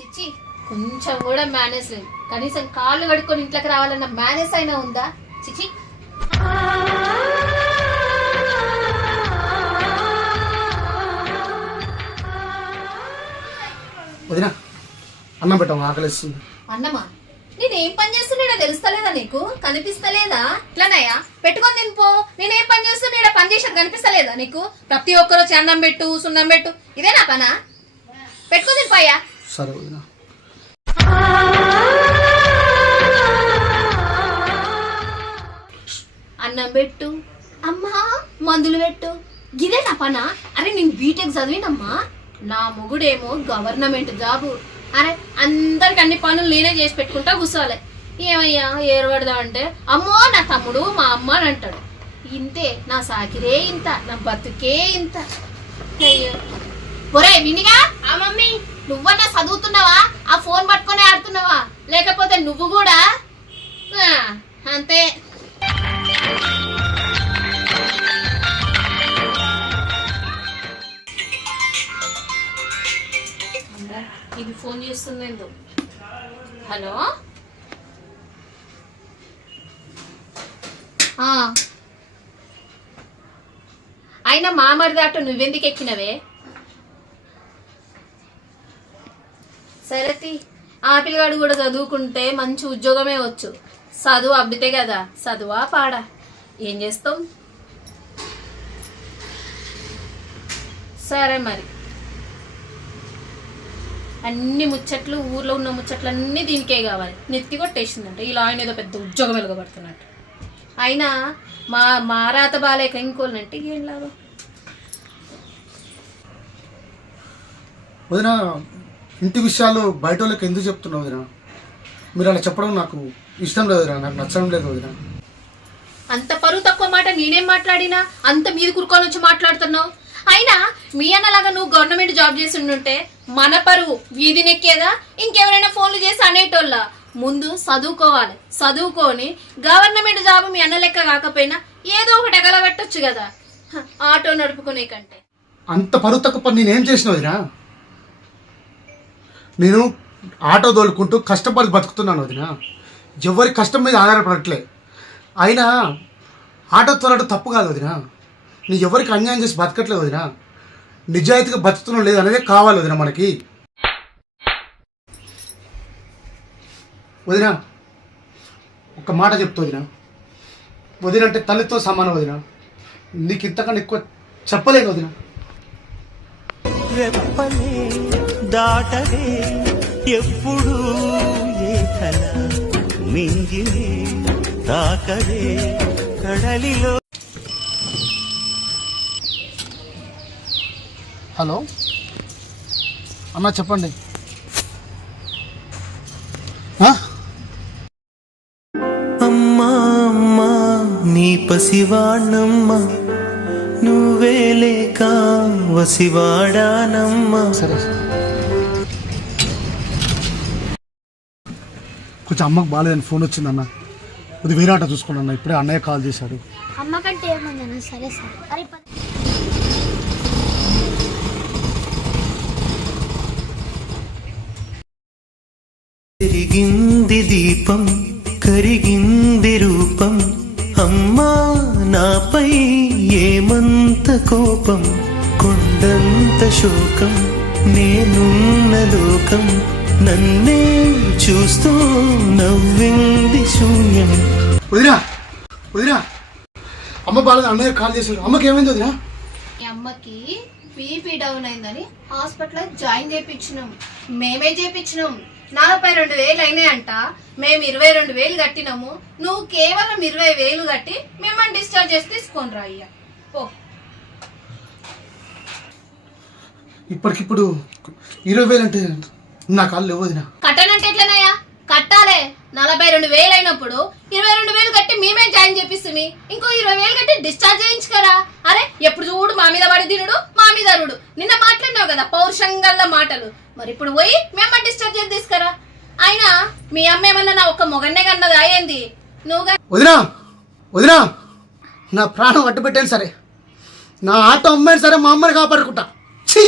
చిచ్చి కొంచెం కూడా మేనేజ్ లేదు. కనీసం కాళ్ళు కడుక్కొని ఇంట్లోకి రావాలన్న మేనేజ్ అయినా ఉందా? చిచి. వదినా అన్నం పెట్టాము, ఆకలిస్తుంది. అన్నమా? నేనేం పని చేస్తున్నాడో తెలుస్తలేదా నీకు? కనిపిస్తలేదా? ఇట్లానయ్యా పెట్టుకొని తినిపో. నేనేం పని చేస్తున్నాడో పని చేసేది కనిపిస్తలేదా నీకు? ప్రతి ఒక్కరు అన్నం పెట్టు, సున్నం పెట్టు, ఇదే నా పనా? పెట్టుకొని తినిపోయా. సరే వదినా. అన్నం పెట్టు, అమ్మా మందులు పెట్టు, గిదే నా పనా? అరే నేను బీటెక్ చదివినమ్మా, నా మొగుడేమో గవర్నమెంట్ జాబు. అరే అందరికి అన్ని పనులు నేనే చేసి పెట్టుకుంటా కూర్చోవాలి. ఏమయ్యా ఏరబడదా అంటే అమ్మో నా తమ్ముడు మా అమ్మ అని అంటాడు. ఇంతే నా సాకిరే ఇంత, నా బతుకే ఇంత. అయ్యో ఒరే వినిగా, ఆ మమ్మీ నువ్వన్నా చదువుతున్నావా? ఆ ఫోన్ పట్టుకొని ఆడుతున్నావా? లేకపోతే నువ్వు కూడా అంతే. ఇది ఫోన్ చేస్తుంది ఏందో. హలో, అయినా మామరిది అటు నువ్వెందుకు ఎక్కినవే? సరేతి, ఆ పిల్లగాడు కూడా చదువుకుంటే మంచి ఉద్యోగమే వచ్చు. చదువు అబ్బితే కదా, చదువా పాడా ఏం చేస్తాం? సరే మరి, అన్ని ముచ్చట్లు ఊర్లో ఉన్న ముచ్చట్లు అన్నీ దీనికే కావాలి. నెత్తి కొట్టేసిందంటే ఇలా ఆయన ఏదో పెద్ద ఉద్యోగం వెలుగబడుతున్నట్టు. అయినా మా రాత బాలేక ఇంకోళ్ళంటే ఏం లాభం? వదినా ఇంటి విషయాలు బయట వాళ్ళకి ఎందుకు చెప్తున్నావు వదినా? మీరు అలా చెప్పడం నాకు ఇష్టం లేదు వదినా, నాకు నచ్చడం లేదు వదినా. అంత పరువు తక్కువ మాట నేనేం మాట్లాడినా అంత మీద కురుకొని వచ్చి మాట్లాడుతున్నావు. అయినా మీ అన్నలాగా నువ్వు గవర్నమెంట్ జాబ్ చేసి ఉండుంటే మన పరువు వీధి నెక్కేదా? ఇంకెవరైనా ఫోన్లు చేసి అనేటోళ్ళ? ముందు చదువుకోవాలి, చదువుకొని గవర్నమెంట్ జాబ్ మీ అన్న లెక్క కాకపోయినా ఏదో ఒకటి ఎగలబెట్టొచ్చు కదా, ఆటో నడుపుకునే కంటే. అంత పరువు తక్కువ పని నేనేం చేసిన వదినా? నేను ఆటో తోలుకుంటూ కష్టపడి బతుకుతున్నాను వదినా, ఎవరి కష్టం మీద ఆధారపడట్లే. అయినా ఆటో తోలడం తప్పు కాదు వదినా, నీ ఎవరికి అన్యాయం చేసి బతకట్లేదు వదినా, నిజాయితీగా బతుకుతున్నాం లేదు అనేది కావాలి వదినా మనకి. వదినా ఒక మాట చెప్తా వదినా, వదిన అంటే తల్లితో సమానం వదినా, నీకు ఇంతకన్నా ఎక్కువ చెప్పలేదు వదినా. రెప్పలే దాటలే ఎప్పుడు ఏ కల మింగిలే తాకలే కడలిలో. హలో అన్న చెప్పండి. అమ్మా అమ్మా నీ పసివాణమ్మ, నువ్వే లేక వసివాడానమ్మా. సరే కొంచెం అమ్మకు బాగాలేదని ఫోన్ వచ్చిందన్న, కొద్ది వేరే ఆట చూసుకోండి అన్న, ఇప్పుడే అన్నయ్య కాల్ చేశాడు. అమ్మ కంటే ఏమన్నా? సరే సార్. అరే పెరిగింది దీపం, కరిగింది రూపం, అమ్మా నాపై ఏమంత కోపం, కొండంత శోకం, నేనున్న లోకం, నన్నే చూస్తూ నవ్వింది శూన్యం. వదినా వదినా అమ్మ బాగాలేదు, అన్నయ్య కాల్ చేశాడు. అమ్మకి ఏమైంది వదినా? మీ అమ్మకి బీపీ డౌన్ అయిందని హాస్పిటల్లో జాయిన్ చేయించినాం. మేమే చేయించినాం. 42,000 అయినాయంట. మేము 22,000 కట్టినాము. నువ్వు కేవలం 20,000 కట్టి మిమ్మల్ని డిశ్చార్జ్ చేసి తీసుకొని రా అయ్యా. ఓ ఇప్పటికిప్పుడు 20,000 అంటే నా కాళ్ళు లేవు వదినా. కట్టనంటే ఎట్లనయ్యా? కట్టాలే. 42,000 అయినప్పుడు 22,000 కట్టి మేమే జాయిన్ చేపిస్తుంది. ఇంకో 20,000 కట్టి డిశ్చార్జ్ చేయించుకరా. అరే ఎప్పుడు చూడు మా మీద పడి తినుడు, మా మీద అరుడు. నిన్న మాట్లాడినావు కదా పౌరుషంగల్ల మాటలు, మరి ఇప్పుడు పోయి మేము డిశ్చార్జ్ చేసి తీసుకురా. అయినా మీ అమ్మ ఏమన్నా నా ఒక్క మొగన్నే కన్నది అయ్యింది. నువ్వు వదినా వదినా నా ప్రాణం అడ్డు పెట్టాను సరే, నా ఆటో అమ్మాయిని సరే మా అమ్మని కాపాడుకుంటా. ఛీ